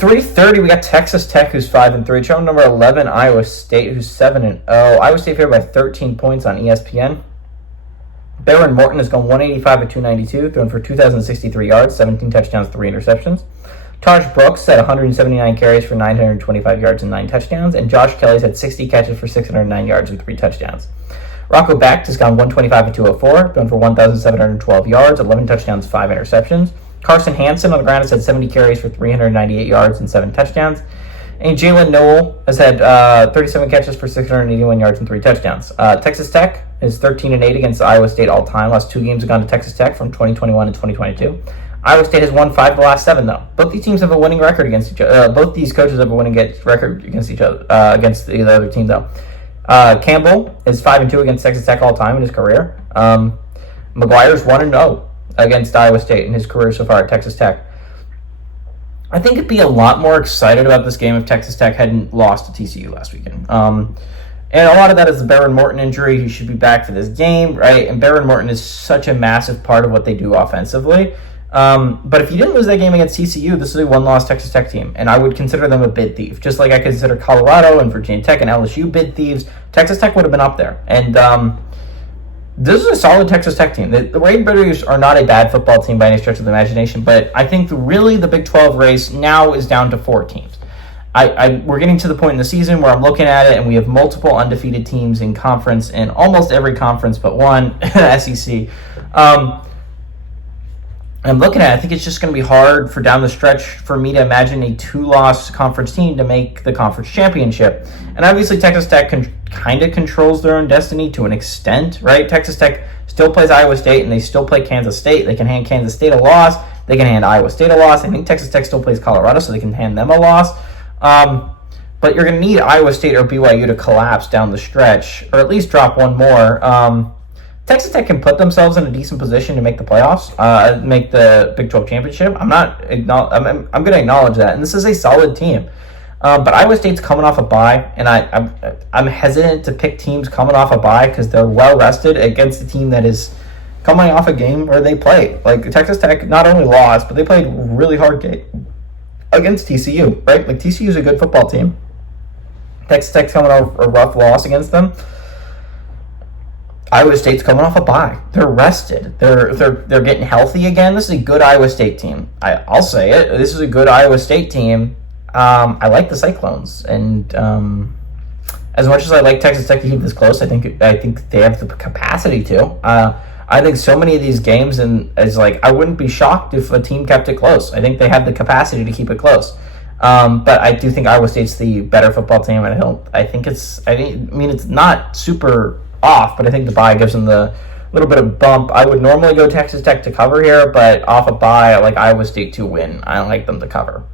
3:30, we got Texas Tech, who's 5-3. Channel number 11, Iowa State, who's 7-0. Iowa State favored by 13 points on ESPN. Behren Morton has gone 185 at 292, thrown for 2,063 yards, 17 touchdowns, 3 interceptions. Taj Brooks had 179 carries for 925 yards and 9 touchdowns, and Josh Kelly's had 60 catches for 609 yards and 3 touchdowns. Rocco Becht has gone 125 at 204, thrown for 1,712 yards, 11 touchdowns, 5 interceptions. Carson Hansen on the ground has had 70 carries for 398 yards and 7 touchdowns. And Jalen Noel has had 37 catches for 681 yards and 3 touchdowns. Texas Tech is 13-8 against Iowa State all time. Last 2 games have gone to Texas Tech from 2021 and 2022. Iowa State has won 5 of the last 7, though. Both these teams have a winning record against each other. Both these coaches have a winning record against each other, against the other team, though. Campbell is 5-2 against Texas Tech all time in his career. McGuire's 1-0 against Iowa State in his career so far at Texas Tech. I think I'd be a lot more excited about this game if Texas Tech hadn't lost to TCU last weekend. And a lot of that is the Behren Morton injury. He should be back for this game, right? And Behren Morton is such a massive part of what they do offensively. But if you didn't lose that game against TCU, this is a one-loss Texas Tech team, and I would consider them a bid thief. Just like I consider Colorado and Virginia Tech and LSU bid thieves, Texas Tech would have been up there. And this is a solid Texas Tech team. The Rainbows are not a bad football team by any stretch of the imagination, but I think really the Big 12 race now is down to 4 teams. We're getting to the point in the season where I'm looking at it, and we have multiple undefeated teams in conference, in almost every conference but one, SEC. I'm looking at it, I think it's just going to be hard for down the stretch for me to imagine a 2-loss conference team to make the conference championship. And obviously Texas Tech kind of controls their own destiny to an extent, right? Texas Tech still plays Iowa State, and they still play Kansas State. They can hand Kansas State a loss. They can hand Iowa State a loss. I think Texas Tech still plays Colorado, so they can hand them a loss. But you're going to need Iowa State or BYU to collapse down the stretch, or at least drop one more. Texas Tech can put themselves in a decent position to make the playoffs, make the Big 12 championship. I'm going to acknowledge that, and this is a solid team. But Iowa State's coming off a bye, and I'm hesitant to pick teams coming off a bye because they're well rested against a team that is coming off a game where they played. Like Texas Tech not only lost, but they played a really hard game against TCU, right? Like TCU is a good football team. Texas Tech's coming off a rough loss against them. Iowa State's coming off a bye. They're rested. They're getting healthy again. This is a good Iowa State team. I'll say it. This is a good Iowa State team. I like the Cyclones, and as much as I like Texas Tech to keep this close, I think they have the capacity to. I think so many of these games, and it's like I wouldn't be shocked if a team kept it close. I think they have the capacity to keep it close. But I do think Iowa State's the better football team, and it's not super off, but I think the bye gives them the little bit of bump. I would normally go Texas Tech to cover here, but off a bye, I like Iowa State to win. I don't like them to cover.